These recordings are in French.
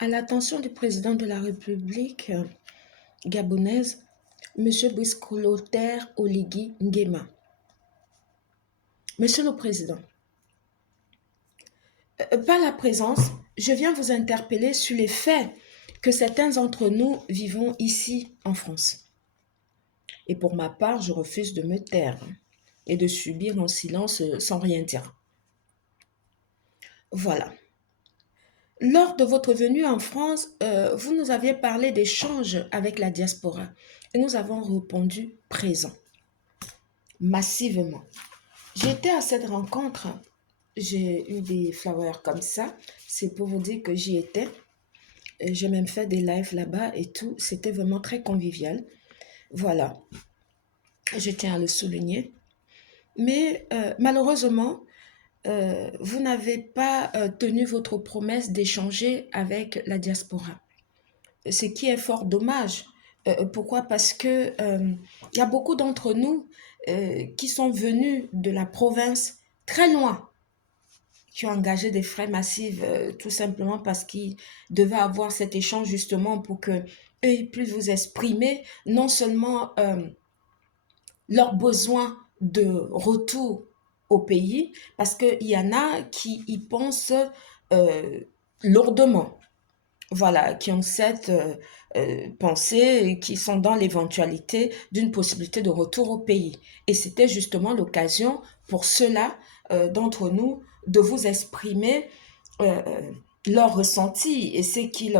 À l'attention du président de la République gabonaise, M. Brice Clotaire Oligui Nguema. Monsieur le Président, par la présence, je viens vous interpeller sur les faits que certains d'entre nous vivons ici en France. Et pour ma part, je refuse de me taire et de subir en silence sans rien dire. Voilà. Lors de votre venue en France, vous nous aviez parlé d'échanges avec la diaspora et nous avons répondu présent, massivement. J'étais à cette rencontre, j'ai eu des flowers comme ça, c'est pour vous dire que j'y étais. J'ai même fait des lives là-bas et tout, c'était vraiment très convivial. Voilà, je tiens à le souligner. Mais malheureusement, vous n'avez pas tenu votre promesse d'échanger avec la diaspora. Ce qui est fort dommage. Pourquoi? Parce que il y a beaucoup d'entre nous qui sont venus de la province très loin, qui ont engagé des frais massifs tout simplement parce qu'ils devaient avoir cet échange justement pour que eux ils puissent vous exprimer non seulement leurs besoins de retour au pays, parce qu'il y en a qui y pensent euh, lourdement. Voilà, qui ont cette pensée et qui sont dans l'éventualité d'une possibilité de retour au pays. Et c'était justement l'occasion pour ceux-là d'entre nous de vous exprimer leur ressenti et c'est qu'ils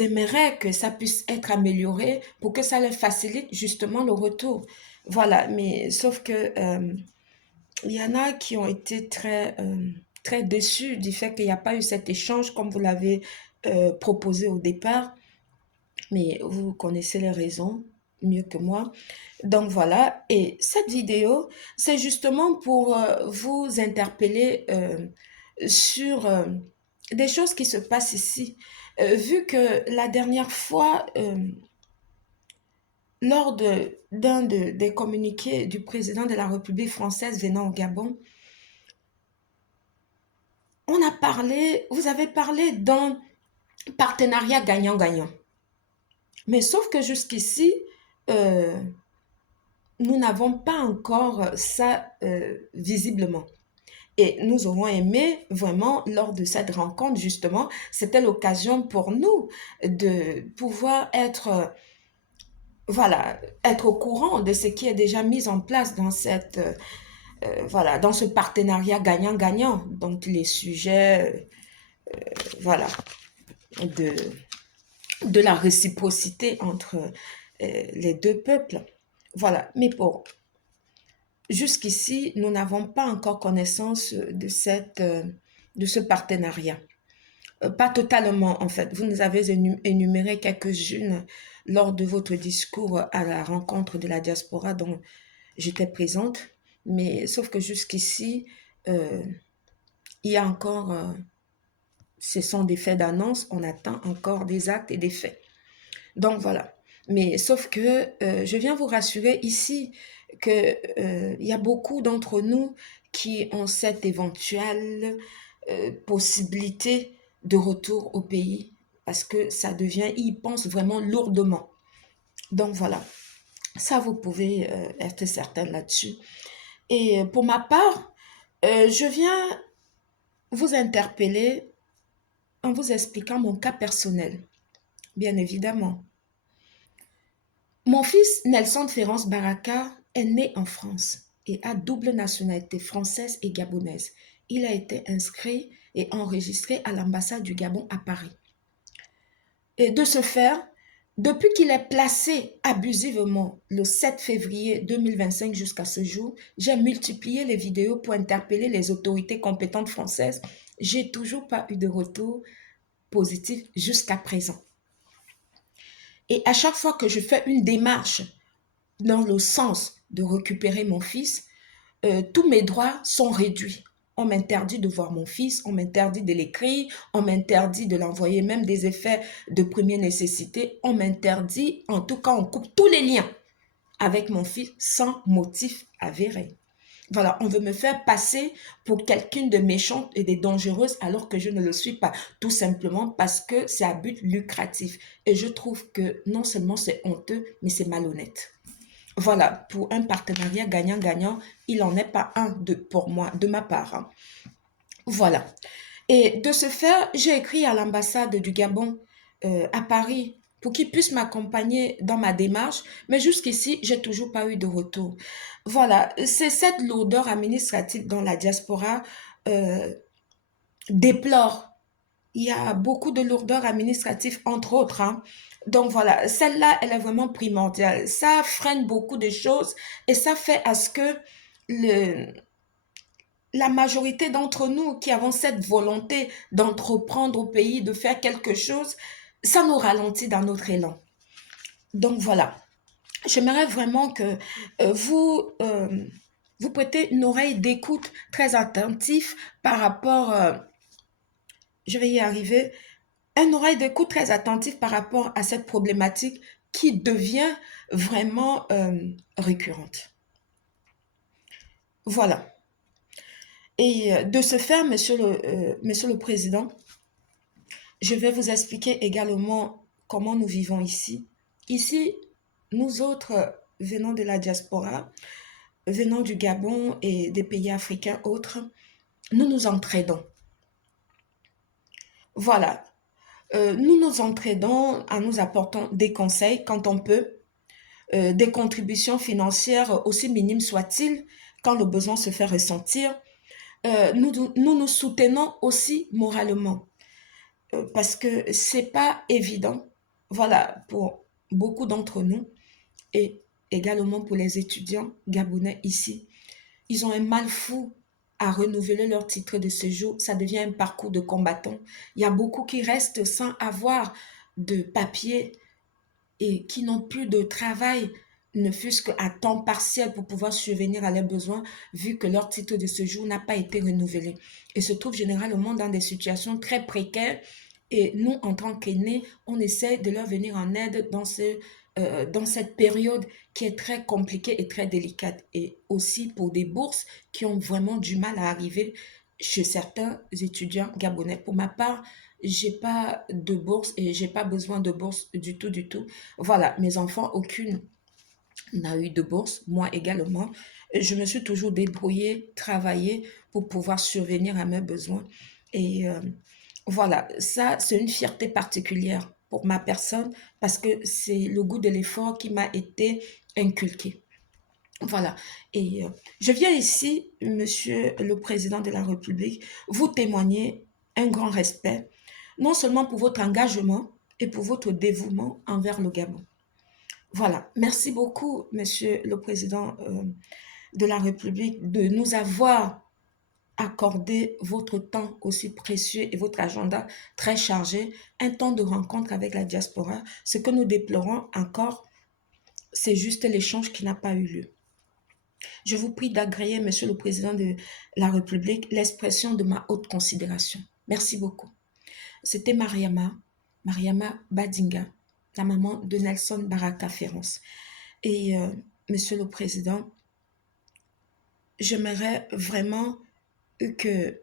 aimeraient que ça puisse être amélioré pour que ça leur facilite justement le retour. Voilà, mais sauf que il y en a qui ont été très déçus du fait qu'il n'y a pas eu cet échange comme vous l'avez proposé au départ. Mais vous connaissez les raisons mieux que moi. Donc voilà, et cette vidéo, c'est justement pour vous interpeller sur des choses qui se passent ici. Vu que la dernière fois, lors des communiqués du président de la République française venant au Gabon, vous avez parlé d'un partenariat gagnant-gagnant. Mais sauf que jusqu'ici, euh, nous n'avons pas encore ça visiblement. Et nous aurons aimé vraiment, lors de cette rencontre, justement, c'était l'occasion pour nous de pouvoir être au courant de ce qui est déjà mis en place dans dans ce partenariat gagnant-gagnant. Donc, les sujets, voilà, de, de la réciprocité entre les deux peuples. Voilà. Mais pour jusqu'ici, nous n'avons pas encore connaissance de ce partenariat. Pas totalement, en fait. Vous nous avez énuméré quelques-unes lors de votre discours à la rencontre de la diaspora dont j'étais présente. Mais sauf que jusqu'ici, euh, il y a encore, ce sont des faits d'annonce, on attend encore des actes et des faits. Donc voilà. Mais sauf que je viens vous rassurer ici que il y a beaucoup d'entre nous qui ont cette éventuelle possibilité de retour au pays parce que ça devient, ils pensent vraiment lourdement. Donc voilà, ça vous pouvez être certain là-dessus. Et pour ma part, je viens vous interpeller en vous expliquant mon cas personnel, bien évidemment. Mon fils Nelson Ferrance Baraka est né en France et a double nationalité française et gabonaise. Il a été inscrit et enregistré à l'ambassade du Gabon à Paris. Et de ce fait, depuis qu'il est placé abusivement le 7 février 2025 jusqu'à ce jour, j'ai multiplié les vidéos pour interpeller les autorités compétentes françaises. J'ai toujours pas eu de retour positif jusqu'à présent. Et à chaque fois que je fais une démarche dans le sens de récupérer mon fils, tous mes droits sont réduits. On m'interdit de voir mon fils, on m'interdit de l'écrire, on m'interdit de l'envoyer même des effets de première nécessité, on m'interdit, en tout cas on coupe tous les liens avec mon fils sans motif avéré. Voilà, on veut me faire passer pour quelqu'un de méchante et de dangereuse alors que je ne le suis pas, tout simplement parce que c'est à but lucratif. Et je trouve que non seulement c'est honteux, mais c'est malhonnête. Voilà, pour un partenariat gagnant-gagnant, il n'en est pas un de, pour moi, de ma part, hein. Voilà. Et de ce fait, j'ai écrit à l'ambassade du Gabon à Paris pour qu'ils puissent m'accompagner dans ma démarche, mais jusqu'ici, j'ai toujours pas eu de retour. Voilà, c'est cette lourdeur administrative dont la diaspora euh, déplore. Il y a beaucoup de lourdeur administrative, entre autres, hein. Donc voilà, celle-là, elle est vraiment primordiale. Ça freine beaucoup de choses et ça fait à ce que le, la majorité d'entre nous qui avons cette volonté d'entreprendre au pays, de faire quelque chose, ça nous ralentit dans notre élan. Donc voilà, j'aimerais vraiment que vous prêtez une oreille d'écoute très attentive par rapport, je vais y arriver, une oreille d'écoute très attentive par rapport à cette problématique qui devient vraiment récurrente. Voilà. Et de ce fait, monsieur le Président, je vais vous expliquer également comment nous vivons ici. Ici, nous autres venant de la diaspora, venant du Gabon et des pays africains autres, nous nous entraidons. Voilà. Nous nous entraidons en nous apportant des conseils quand on peut, des contributions financières aussi minimes soient-ils, quand le besoin se fait ressentir. Nous nous soutenons aussi moralement. Parce que c'est pas évident, voilà, pour beaucoup d'entre nous et également pour les étudiants gabonais ici. Ils ont un mal fou à renouveler leur titre de séjour. Ça devient un parcours de combattant. Il y a beaucoup qui restent sans avoir de papier et qui n'ont plus de travail, ne fût-ce qu'à temps partiel pour pouvoir subvenir à leurs besoins, vu que leur titre de séjour n'a pas été renouvelé. Et se trouvent généralement dans des situations très précaires. Et nous, en tant qu'aînés, on essaie de leur venir en aide dans cette période qui est très compliquée et très délicate. Et aussi pour des bourses qui ont vraiment du mal à arriver chez certains étudiants gabonais. Pour ma part, j'ai pas de bourse et j'ai pas besoin de bourse du tout, du tout. Voilà, mes enfants, aucune n'a eu de bourse, moi également. Je me suis toujours débrouillée, travaillée pour pouvoir survenir à mes besoins. Et voilà, ça, c'est une fierté particulière pour ma personne parce que c'est le goût de l'effort qui m'a été inculqué. Voilà. Et je viens ici, Monsieur le Président de la République, vous témoigner un grand respect, non seulement pour votre engagement et pour votre dévouement envers le Gabon. Voilà. Merci beaucoup, Monsieur le Président de la République, de nous avoir accordé votre temps aussi précieux et votre agenda très chargé, un temps de rencontre avec la diaspora. Ce que nous déplorons encore, c'est juste l'échange qui n'a pas eu lieu. Je vous prie d'agréer, Monsieur le Président de la République, l'expression de ma haute considération. Merci beaucoup. C'était Mariama Badinga, la maman de Nelson Baraka Ferrance. Et Monsieur le Président, j'aimerais vraiment que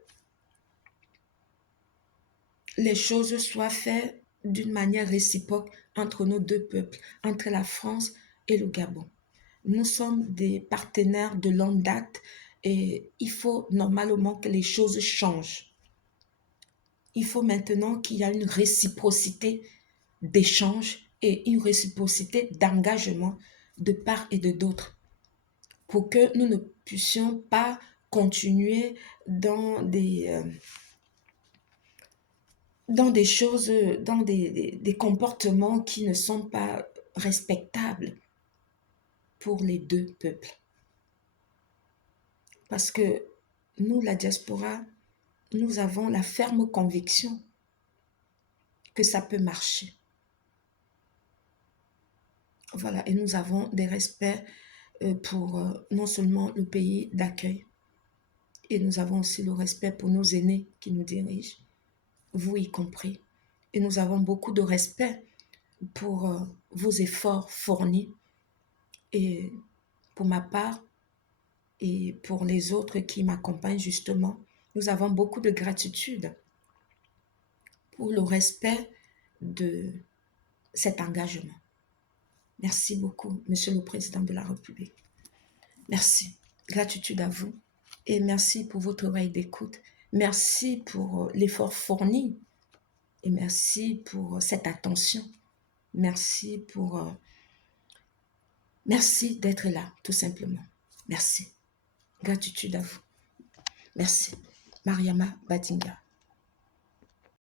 les choses soient faites d'une manière réciproque entre nos deux peuples, entre la France et le Gabon. Nous sommes des partenaires de longue date et il faut normalement que les choses changent. Il faut maintenant qu'il y ait une réciprocité d'échange et une réciprocité d'engagement de part et de d'autre pour que nous ne puissions pas continuer dans des choses, dans des comportements qui ne sont pas respectables pour les deux peuples. Parce que nous, la diaspora, nous avons la ferme conviction que ça peut marcher. Voilà, et nous avons des respects pour non seulement le pays d'accueil, et nous avons aussi le respect pour nos aînés qui nous dirigent, vous y compris. Et nous avons beaucoup de respect pour vos efforts fournis. Et pour ma part, Et pour les autres qui m'accompagnent justement, nous avons beaucoup de gratitude pour le respect de cet engagement. Merci beaucoup, Monsieur le Président de la République. Merci. Gratitude à vous et merci pour votre oreille d'écoute. Merci pour l'effort fourni et merci pour cette attention. Merci pour... merci d'être là, tout simplement. Merci. Gratitude à vous. Merci. Mariama Badinga.